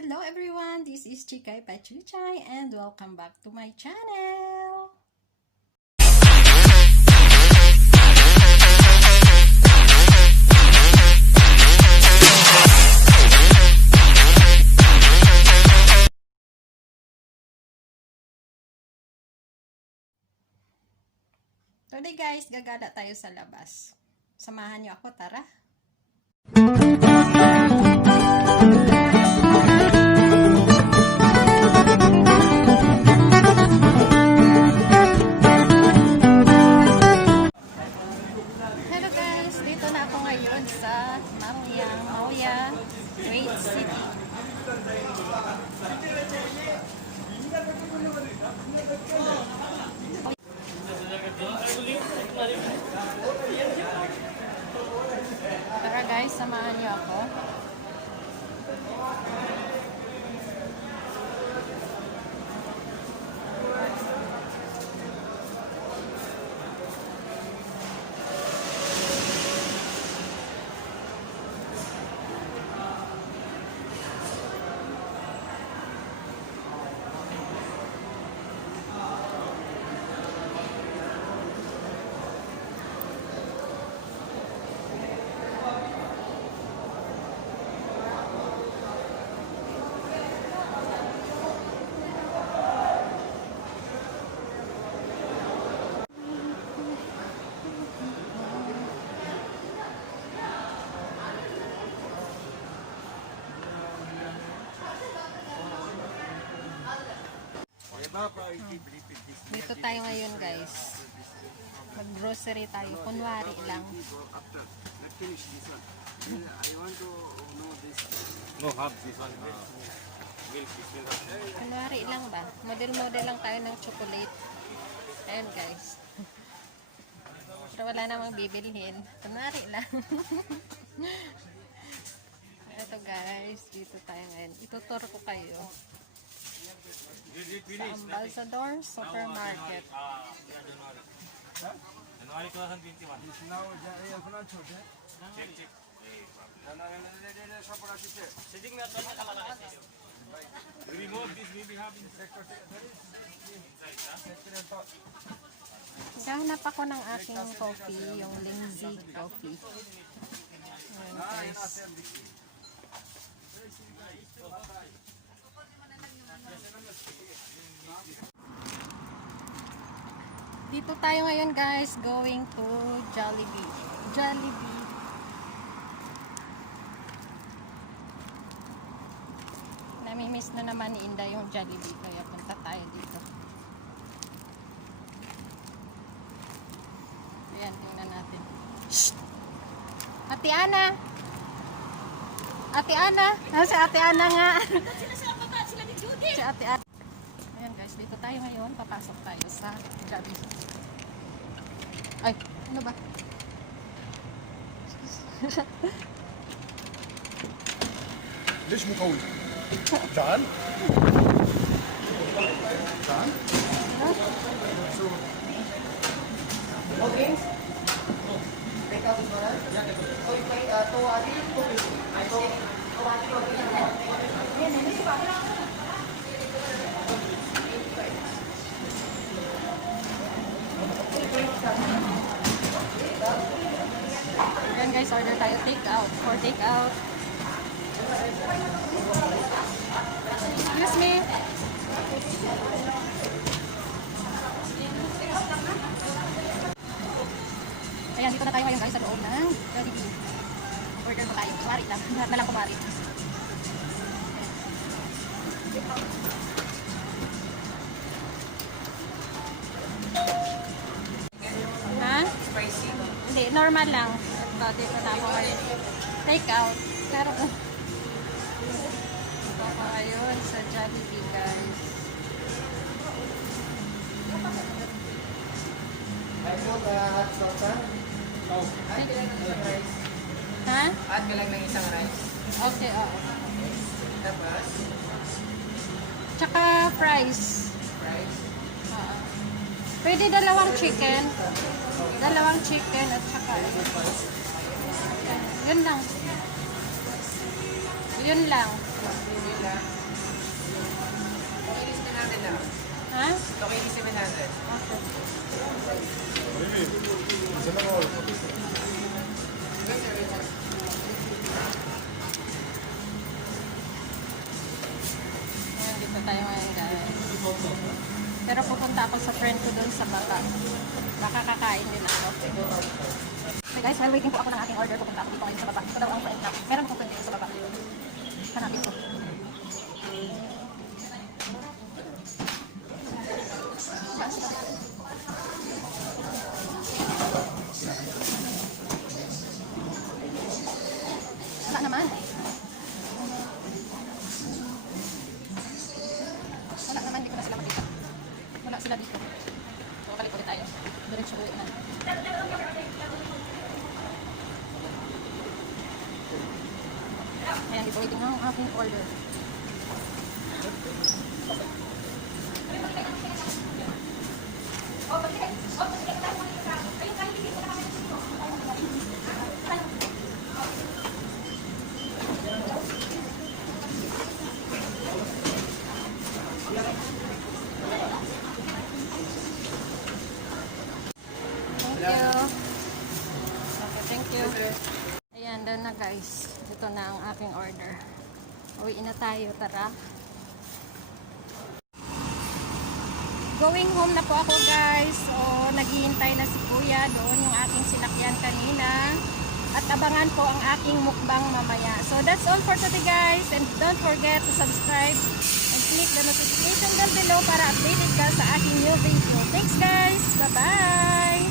Hello everyone, this is Chikay Pachuchay and welcome back to my channel. Today guys, gagala tayo sa labas. Samahan niyo ako, tara. Ako ngayon sa Mauyang, Mauya, Great City. Tara guys, samahan niyo ako. Dito tayo ngayon guys. Mag-grocery tayo. Kunwari lang. No, have this one. Uh. Kunwari lang ba? Model-model lang tayo ng chocolate. Ayan guys. Pero wala namang bibilhin. Kunwari lang. Ito guys, dito tayo ngayon. Itutur ko kayo. Sa Ambalsador Supermarket. January 2021. Check, check. Remove this, maybe having Gahanap ako ng aking coffee, yung Lindsay coffee. Ayan guys. Dito tayo ngayon guys, going to Jollibee. Jollibee. Namimiss na naman ni Inda yung Jollibee, kaya punta tayo dito. Ayan, tingnan natin. Shh! Ate Ana! Ate Ana! Ah, si Ate Ana nga. si Ate Ana Ayan guys, dito tayo ngayon. Papasok tayo sa Jollibee. Ay, ano ba? ليش مو قوي؟ تعال تعال Ayan guys, order tayo take out. For take out. Excuse me. Ayan, dito na tayo ngayon guys sa loob ng Jollibee. Order mo tayo. Kumari lang. Lahat na lang kumari. Ha? Hindi, normal lang. Ito, dito na ako ngayon. Take out. Pero, dito ako ngayon sa Jollibee, guys. Ha? At ka lang ng isang rice. Okay, oo. Tapos, Tsaka fries. rice. Oo. Pwede dalawang chicken. Dalawang chicken at saka Yun lang. Yun lang. Di 700 na. Ha? Di 700. Okay. Isa lang ako. Ayan, dito tayo ngayon guys. Pero pupunta ako sa friend ko doon sa baba. Baka kakain din ako. Guys, while waiting po ako ng aking order, pupunta ako dito ngayon sa baba. Ito daw ang friend na. Meron akong friend sa baba. Hanapin ko. Wala naman. Wala naman, hindi ko na sila makita. Wala sila dito. So, balik ulit tayo. Diretso ulit na. Ayan, dito waiting ang aking order. Thank you. Okay, thank you. Ayan, doon na guys. Ito na ang aking order. Uwi na tayo, tara. Going home na po ako guys. So, naghihintay na si kuya doon yung aking sinakyan kanina. At abangan po ang aking mukbang mamaya. So, that's all for today guys. And don't forget to subscribe and click the notification bell below para updated ka sa aking new video. Thanks guys! Bye-bye!